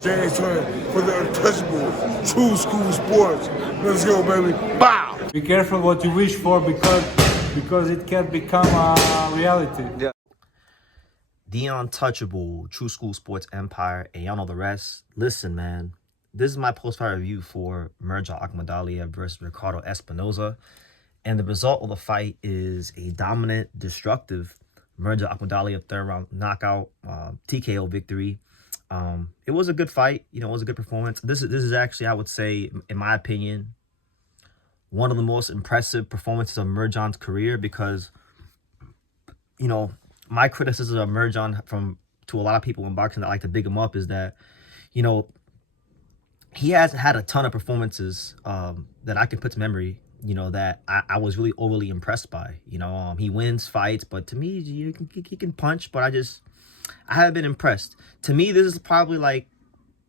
James Turner for the untouchable true school sports. Let's go, baby. Bow! Be careful what you wish for because it can become a reality. Yeah. The untouchable true school sports empire, and y'all know the rest. Listen, man, this is my post-fight review for Murodjon Akhmadaliev versus Ricardo Espinoza. And the result of the fight is a dominant, destructive Murodjon Akhmadaliev third round knockout, TKO victory. It was a good fight. You know, it was a good performance. This is actually, I would say, in my opinion, one of the most impressive performances of Murodjon's career because, you know, my criticism of Murodjon to a lot of people in boxing that like to big him up is that, you know, he hasn't had a ton of performances that I can put to memory, you know, that I was really overly impressed by. You know, he wins fights, but to me, he can punch, but I haven't been impressed. To me, this is probably like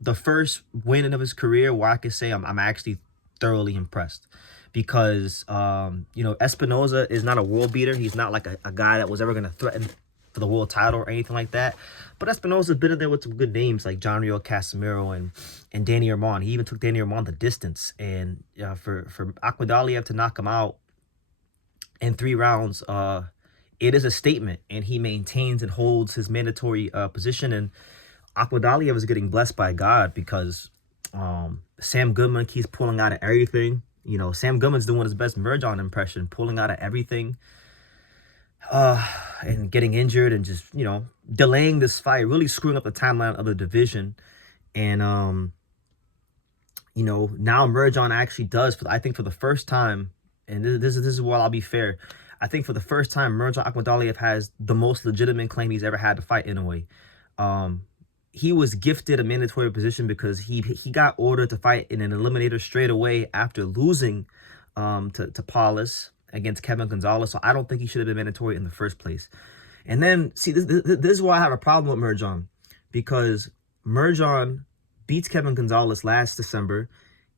the first win of his career where I could say I'm actually thoroughly impressed. Because, you know, Espinoza is not a world beater. He's not like a guy that was ever going to threaten for the world title or anything like that. But Espinoza's been in there with some good names like John Rio Casimiro and Danny Armand. He even took Danny Armand the distance. And for Akhmadaliev to knock him out in 3 rounds, it is a statement. And he maintains and holds his mandatory position. And Akhmadaliev is getting blessed by God because Sam Goodman keeps pulling out of everything. You know, Sam Goodman's doing his best Murodjon impression, pulling out of everything and getting injured and just, you know, delaying this fight, really screwing up the timeline of the division. And, you know, now Murodjon actually does, I think for the first time, and this is where I'll be fair, I think for the first time, Murodjon Akhmadaliev has the most legitimate claim he's ever had to fight Inoue. He was gifted a mandatory position because he got ordered to fight in an eliminator straight away after losing to Paulus against Kevin Gonzalez. So I don't think he should have been mandatory in the first place. And then, see, this is why I have a problem with Murodjon. Because Murodjon beats Kevin Gonzalez last December.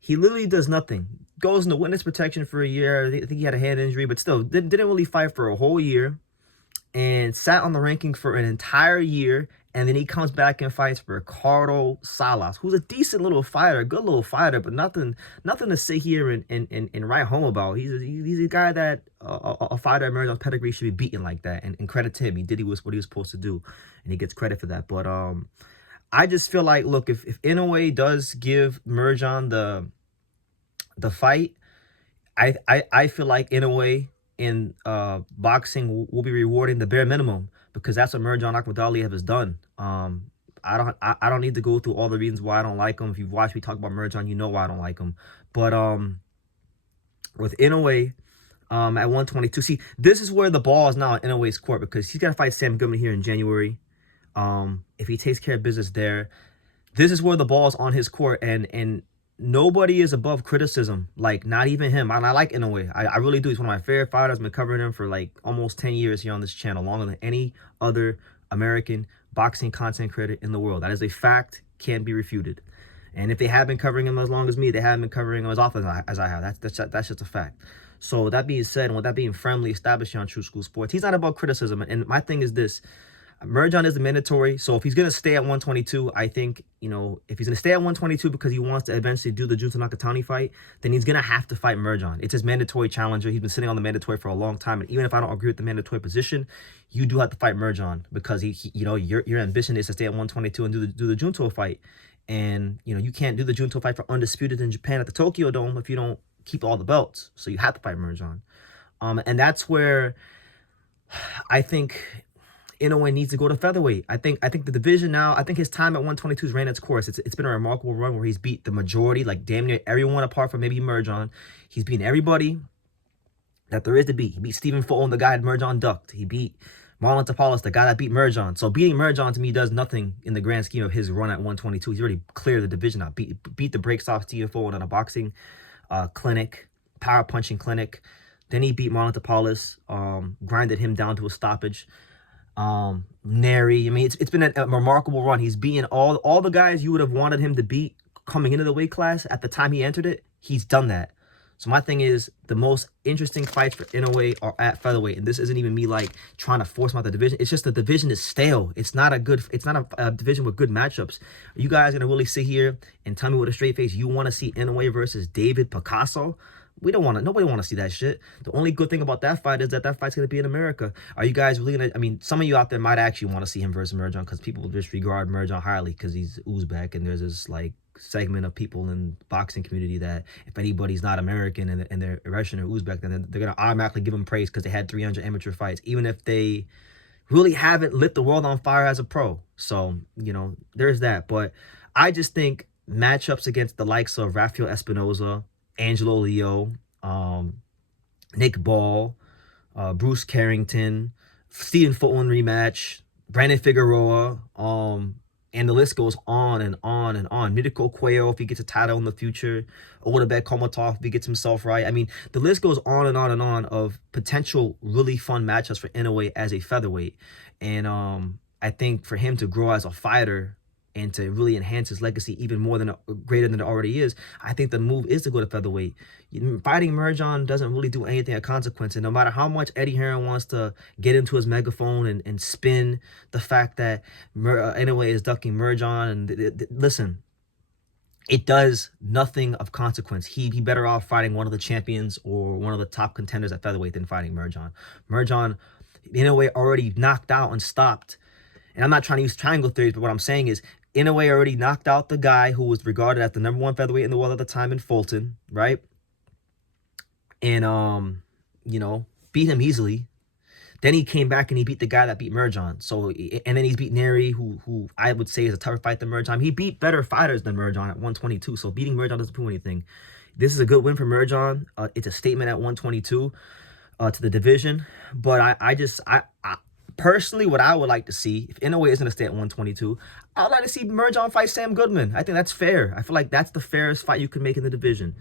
He literally does nothing. Goes into witness protection for a year. I think he had a hand injury, but still didn't really fight for a whole year. And sat on the ranking for an entire year. And then he comes back and fights for Ricardo Salas, who's a decent little fighter, a good little fighter, but nothing to sit here and write home about. He's a guy that a fighter at Murodjon's pedigree should be beaten like that. And credit to him, he did what he was supposed to do, and he gets credit for that. But I just feel like, look, if Inoue does give Murodjon the fight, I feel like Inoue in boxing will be rewarding the bare minimum. Because that's what Murodjon Akhmadaliev has done. I don't need to go through all the reasons why I don't like him. If you've watched me talk about Murodjon, you know why I don't like him. But with Inoue at 122, see, this is where the ball is now in Inoue's court because he's got to fight Sam Goodman here in January. If he takes care of business there, this is where the ball is on his court, and nobody is above criticism. Like, not even him. I like Inoue. I really do. He's one of my favorite fighters. I've been covering him for like almost 10 years here on this channel, longer than any other American boxing content creator in the world. That is a fact, can't be refuted. And if they have been covering him as long as me, they haven't been covering him as often as I have. That's just a fact. So that being said, and with that being firmly established here on True School Sports, he's not above criticism. And my thing is this. Murodjon is the mandatory, so if he's going to stay at 122, I think, you know, if he's going to stay at 122 because he wants to eventually do the Junta Nakatani fight, then he's going to have to fight Murodjon. It's his mandatory challenger. He's been sitting on the mandatory for a long time, and even if I don't agree with the mandatory position, you do have to fight Murodjon because, he you know, your ambition is to stay at 122 and do the Junto fight. And, you know, you can't do the Junto fight for undisputed in Japan at the Tokyo Dome if you don't keep all the belts. So you have to fight Murodjon. And that's where I think Inoue needs to go to featherweight. I think the division now, I think his time at 122 has ran its course. It's been a remarkable run where he's beat the majority, like damn near everyone apart from maybe Murodjon. He's beaten everybody that there is to beat. He beat Stephen Fulton, the guy that Murodjon ducked. He beat Marlon Tapales, the guy that beat Murodjon. So beating Murodjon to me does nothing in the grand scheme of his run at 122. He's already cleared the division out. Beat the brakes off Stephen Fulton on a boxing clinic, power punching clinic. Then he beat Marlon Tapales, grinded him down to a stoppage. Neri, I mean, it's been a remarkable run. He's beaten all the guys you would have wanted him to beat coming into the weight class at the time he entered it. He's done that. So my thing is, the most interesting fights for Inoue are at featherweight, and this isn't even me like trying to force him out the division. It's just the division is stale. It's not a division with good matchups. Are you guys gonna really sit here and tell me with a straight face you want to see Inoue versus David Picasso? We don't want to. Nobody want to see that shit. The only good thing about that fight is that fight's gonna be in America. Are you guys really gonna? I mean, some of you out there might actually want to see him versus Murodjon, because people just regard Murodjon highly because he's Uzbek, and there's this like segment of people in the boxing community that if anybody's not American and they're Russian or Uzbek, then they're gonna automatically give him praise because they had 300 amateur fights, even if they really haven't lit the world on fire as a pro. So, you know, there's that. But I just think matchups against the likes of Rafael Espinoza, Angelo Leo, Nick Ball, Bruce Carrington, Stephen Fulton rematch, Brandon Figueroa, and the list goes on and on and on. Mirko Cuello, if he gets a title in the future. Otabek Komatov, if he gets himself right. I mean, the list goes on and on and on of potential really fun matchups for Inoue as a featherweight. And I think for him to grow as a fighter and to really enhance his legacy even more than greater than it already is, I think the move is to go to featherweight. Fighting Murodjon doesn't really do anything of consequence, and no matter how much Eddie Hearn wants to get into his megaphone and spin the fact that Inoue is ducking Murodjon, and listen, it does nothing of consequence. He better off fighting one of the champions or one of the top contenders at featherweight than fighting Murodjon. Murodjon, Inoue already knocked out and stopped. And I'm not trying to use triangle theories, but what I'm saying is Inoue already knocked out the guy who was regarded as the #1 featherweight in the world at the time in Fulton, right? And, you know, beat him easily. Then he came back and he beat the guy that beat Murodjon. So, and then he's beat Neri, who I would say is a tougher fight than Murodjon. He beat better fighters than Murodjon at 122. So beating Murodjon doesn't prove anything. This is a good win for Murodjon. It's a statement at 122 to the division. But I personally, what I would like to see, if Inoue is going to stay at 122, I would like to see Murodjon fight Sam Goodman. I think that's fair. I feel like that's the fairest fight you can make in the division.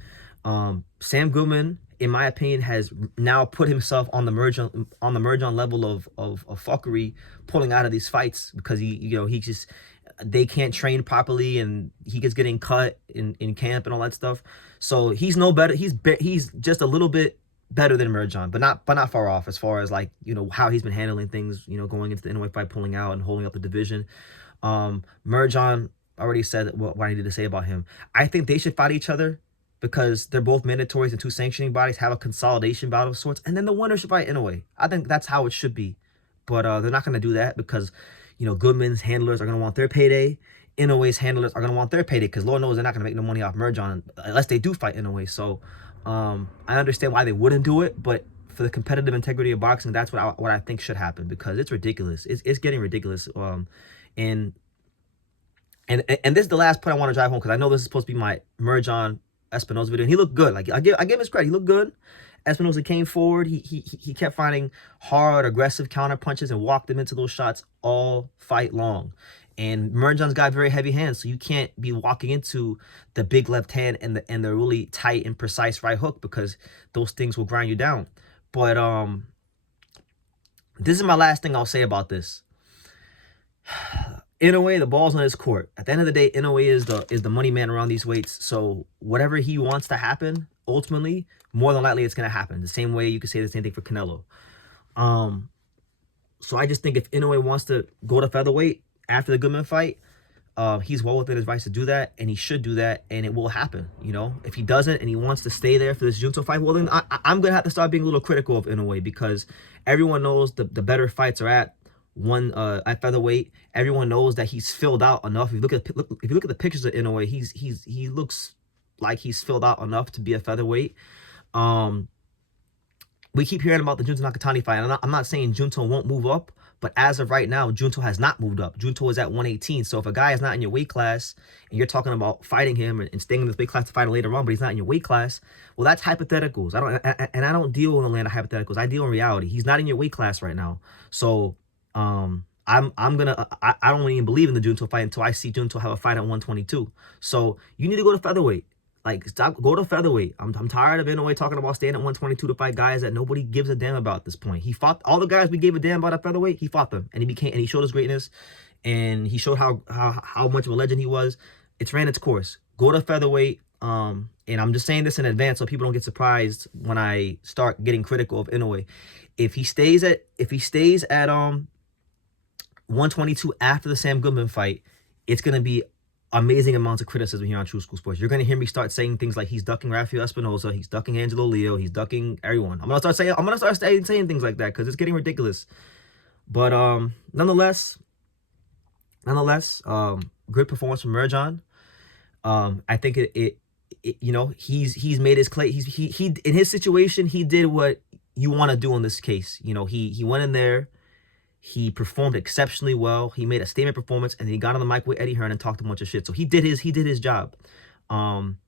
Sam Goodman, in my opinion, has now put himself on the Murodjon level of fuckery, pulling out of these fights because they can't train properly and he gets getting cut in camp and all that stuff. So he's no better. He's just a little bit better than Murodjon, but not far off as far as, like, you know, how he's been handling things, you know, going into the Inoue fight, pulling out and holding up the division. Murodjon already said what I needed to say about him. I think they should fight each other because they're both mandatories and two sanctioning bodies, have a consolidation bout of sorts, and then the winner should fight Inoue. I think that's how it should be. But they're not going to do that because, you know, Goodman's handlers are going to want their payday. Inoue's handlers are going to want their payday because Lord knows they're not going to make no money off Murodjon unless they do fight Inoue. So I understand why they wouldn't do it, but for the competitive integrity of boxing, that's what I think should happen, because it's ridiculous. It's getting ridiculous. And this is the last point I want to drive home, because I know this is supposed to be my Murodjon Espinoza video, and he looked good. Like, I give him his credit. He looked good. Espinoza came forward. He kept finding hard, aggressive counter punches and walked them into those shots all fight long. And Murodjon's got very heavy hands, so you can't be walking into the big left hand and the really tight and precise right hook, because those things will grind you down. But this is my last thing I'll say about this. Inoue, the ball's on his court. At the end of the day, Inoue is the money man around these weights. So whatever he wants to happen, ultimately, more than likely it's going to happen. The same way you could say the same thing for Canelo. So I just think if Inoue wants to go to featherweight after the Goodman fight, he's well within his rights to do that, and he should do that, and it will happen. You know, if he doesn't and he wants to stay there for this Junto fight, well, then I'm gonna have to start being a little critical of Inoue, because everyone knows the better fights are at at featherweight. Everyone knows that he's filled out enough. If you look at the pictures of Inoue, he looks like he's filled out enough to be a featherweight. We keep hearing about the Junto Nakatani fight, and I'm not saying Junto won't move up, but as of right now, Junto has not moved up. Junto is at 118. So if a guy is not in your weight class and you're talking about fighting him and staying in this weight class to fight him later on, but he's not in your weight class, well, that's hypotheticals. I don't deal in the land of hypotheticals. I deal in reality. He's not in your weight class right now. So I don't even believe in the Junto fight until I see Junto have a fight at 122. So you need to go to featherweight. Like, go to featherweight. I'm tired of Inoue talking about staying at 122 to fight guys that nobody gives a damn about at this point. He fought all the guys we gave a damn about at featherweight. He fought them, and he showed his greatness, and he showed how much of a legend he was. It's ran its course. Go to featherweight. And I'm just saying this in advance so people don't get surprised when I start getting critical of Inoue. If he stays at 122 after the Sam Goodman fight, it's gonna be amazing amounts of criticism here on True School Sports. You're gonna hear me start saying things like he's ducking Rafael Espinosa, he's ducking Angelo Leo, he's ducking everyone. I'm gonna start saying things like that because it's getting ridiculous. But nonetheless, good performance from Murodjon. I think it you know, he's made his clay. He in his situation, he did what you want to do in this case. You know, he went in there, he performed exceptionally well. He made a statement performance, and then he got on the mic with Eddie Hearn and talked a bunch of shit. So he did his job. I'm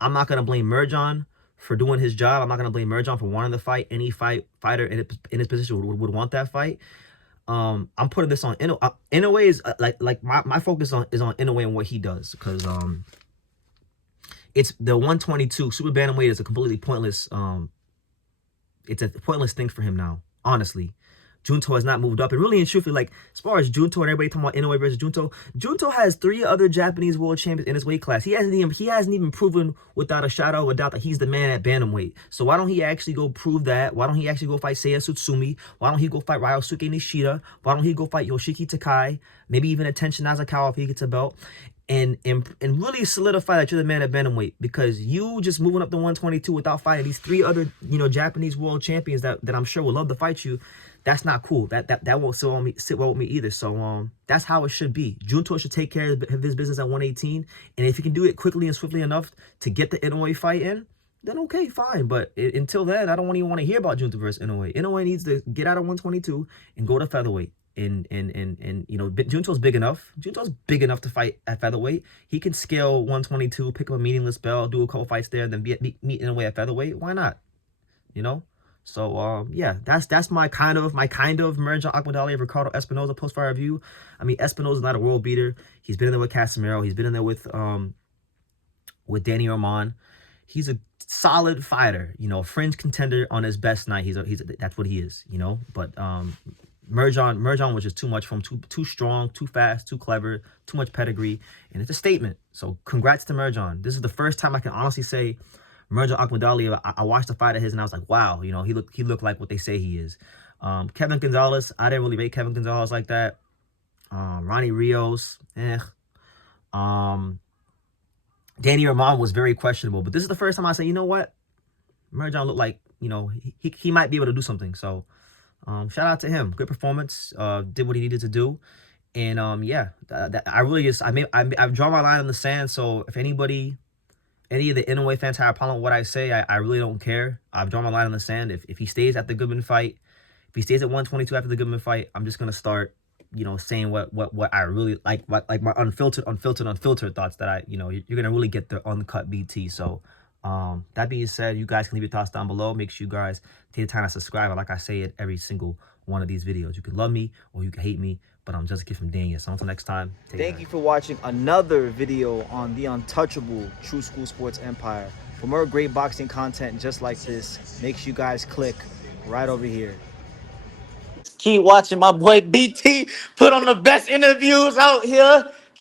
not gonna blame Murodjon for doing his job. I'm not gonna blame Murodjon for wanting to fight. Any fighter in his position would want that fight. I'm putting this on Inoue. Inoue is like my focus is on Inoue and what he does, because it's the 122 super bantamweight is a completely pointless it's a pointless thing for him now, honestly. Junto has not moved up, and really and truthfully, like, as far as Junto and everybody talking about Inoue versus Junto has 3 other Japanese world champions in his weight class. He hasn't even proven without a shadow of a doubt that he's the man at bantamweight. So why don't he actually go prove that? Why don't he actually go fight Seiya Tsutsumi? Why don't he go fight Ryosuke Nishida? Why don't he go fight Yoshiki Takai? Maybe even a Tenshin Nasukawa if he gets a belt. And really solidify that you're the man at bantamweight, because you just moving up to 122 without fighting these 3 other, you know, Japanese world champions that I'm sure would love to fight you. That's not cool. That won't sit well with me either. So that's how it should be. Junto should take care of his business at 118, and if he can do it quickly and swiftly enough to get the Inoue fight in, then okay, fine. But until then, I don't even want to hear about Junto versus Inoue. Inoue needs to get out of 122 and go to featherweight. And you know, Junto's big enough. Junto's big enough to fight at featherweight. He can scale 122, pick up a meaningless belt, do a couple fights there, and then meet Inoue at featherweight. Why not? You know. So yeah, that's my kind of Murodjon Akhmadaliev Ricardo Espinosa post-fight review. I mean, Espinosa's not a world beater. He's been in there with Casemiro. He's been in there with Danny Roman. He's a solid fighter, you know, fringe contender on his best night. That's what he is, you know. But Murodjon was just too much for him, too strong, too fast, too clever, too much pedigree, and it's a statement. So congrats to Murodjon. This is the first time I can honestly say Murodjon Akhmadaliev. I watched the fight of his and I was like, wow, you know, he looked like what they say he is. Kevin Gonzalez, I didn't really rate Kevin Gonzalez like that. Ronnie Rios, Danny Roman was very questionable, but this is the first time I say, you know what, Murodjon looked like, you know, he might be able to do something. So shout out to him. Good performance. Did what he needed to do. And yeah, I really just I've drawn my line in the sand. So if any of the Inoue fans have a problem with what I say, I really don't care. I've drawn my line in the sand. If he stays at the Goodman fight, if he stays at 122 after the Goodman fight, I'm just gonna start, you know, saying what I really like my unfiltered thoughts that you're gonna really get the uncut BT. So that being said, you guys can leave your thoughts down below. Make sure you guys take the time to subscribe. And like I say at every single one of these videos, you can love me or you can hate me, but I'm just a kid from Dania. So until next time, thank you for watching another video on the untouchable True School Sports Empire. For more great boxing content just like this, make sure you guys click right over here. Keep watching my boy BT put on the best interviews out here.